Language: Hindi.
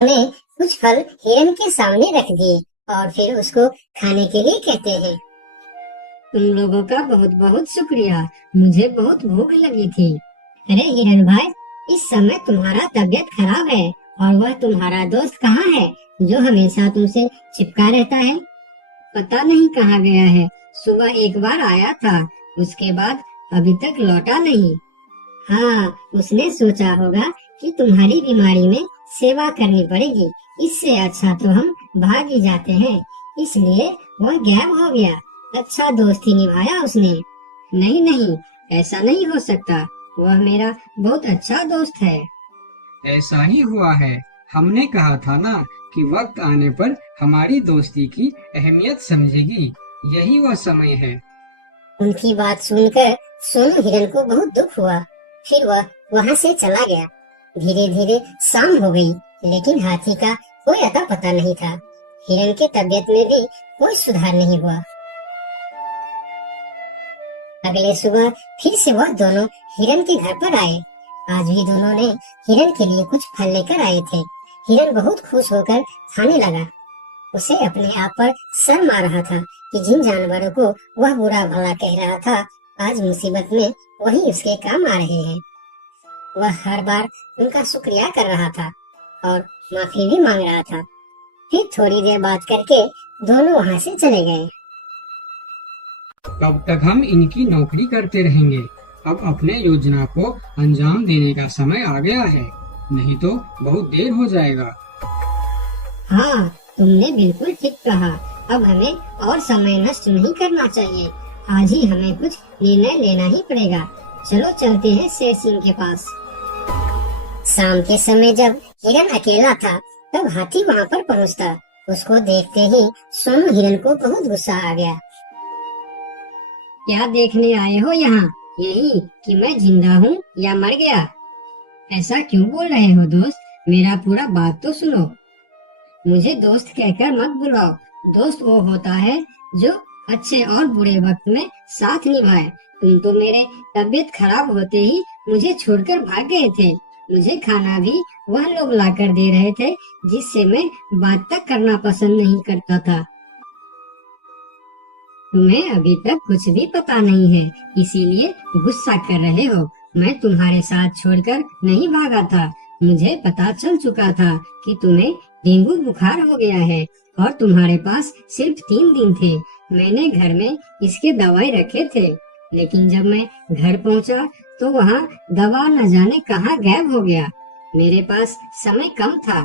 ने कुछ फल हिरन के सामने रख दिए और फिर उसको खाने के लिए कहते हैं। तुम लोगों का बहुत बहुत शुक्रिया, मुझे बहुत भूख लगी थी। अरे हिरन भाई, इस समय तुम्हारा तबीयत खराब है और वह तुम्हारा दोस्त कहाँ है जो हमेशा तुमसे चिपका रहता है? पता नहीं कहाँ गया है, सुबह एक बार आया था, उसके बाद अभी तक लौटा नहीं। हाँ, उसने सोचा होगा कि तुम्हारी बीमारी में सेवा करनी पड़ेगी, इससे अच्छा तो हम भाग ही जाते हैं, इसलिए वह गायब हो गया। अच्छा दोस्ती निभाया उसने। नहीं नहीं, ऐसा नहीं हो सकता, वह मेरा बहुत अच्छा दोस्त है। ऐसा ही हुआ है। हमने कहा था ना कि वक्त आने पर हमारी दोस्ती की अहमियत समझेगी। यही वह समय है। उनकी बात सुनकर सोनू हिरन को बहुत दुख हुआ। फिर वह वहाँ से चला गया। धीरे धीरे शाम हो गई, लेकिन हाथी का कोई अता पता नहीं था। हिरन की तबीयत में भी कोई सुधार नहीं हुआ। अगले सुबह फिर से वह दोनों हिरन के घर पर आए। आज भी दोनों ने हिरन के लिए कुछ फल लेकर आए थे। हिरन बहुत खुश होकर खाने लगा। उसे अपने आप पर शर्म आ रहा था कि जिन जानवरों को वह बुरा भला कह रहा था, आज मुसीबत में वही उसके काम आ रहे हैं। वह हर बार उनका शुक्रिया कर रहा था और माफी भी मांग रहा था। फिर थोड़ी देर बात करके दोनों वहाँ से चले गए। कब तक हम इनकी नौकरी करते रहेंगे? अब अपने योजना को अंजाम देने का समय आ गया है, नहीं तो बहुत देर हो जाएगा। हाँ, तुमने बिल्कुल ठीक कहा। अब हमें और समय नष्ट नहीं करना चाहिए। आज ही हमें कुछ निर्णय लेना ही पड़ेगा। चलो चलते हैं शेर सिंह के पास। शाम के समय जब हिरन अकेला था, तब हाथी वहाँ पर पहुँचता। उसको देखते ही सोनू हिरन को बहुत गुस्सा आ गया। क्या देखने आए हो यहाँ? यही कि मैं जिंदा हूँ या मर गया? ऐसा क्यों बोल रहे हो दोस्त? मेरा पूरा बात तो सुनो। मुझे दोस्त कहकर मत बुलाओ। दोस्त वो होता है जो अच्छे और बुरे वक्त में साथ निभाए। तुम तो मेरे तबीयत खराब होते ही मुझे छोड़कर भाग गए थे। मुझे खाना भी वह लोग लाकर दे रहे थे जिससे मैं बात तक करना पसंद नहीं करता था। तुम्हें अभी तक कुछ भी पता नहीं है, इसीलिए गुस्सा कर रहे हो। मैं तुम्हारे साथ छोड़कर नहीं भागा था। मुझे पता चल चुका था कि तुम्हें डेंगू बुखार हो गया है और तुम्हारे पास सिर्फ 3 दिन थे। मैंने घर में इसके दवाई रखे थे, लेकिन जब मैं घर पहुंचा तो वहाँ दवा न जाने कहाँ गायब हो गया। मेरे पास समय कम था,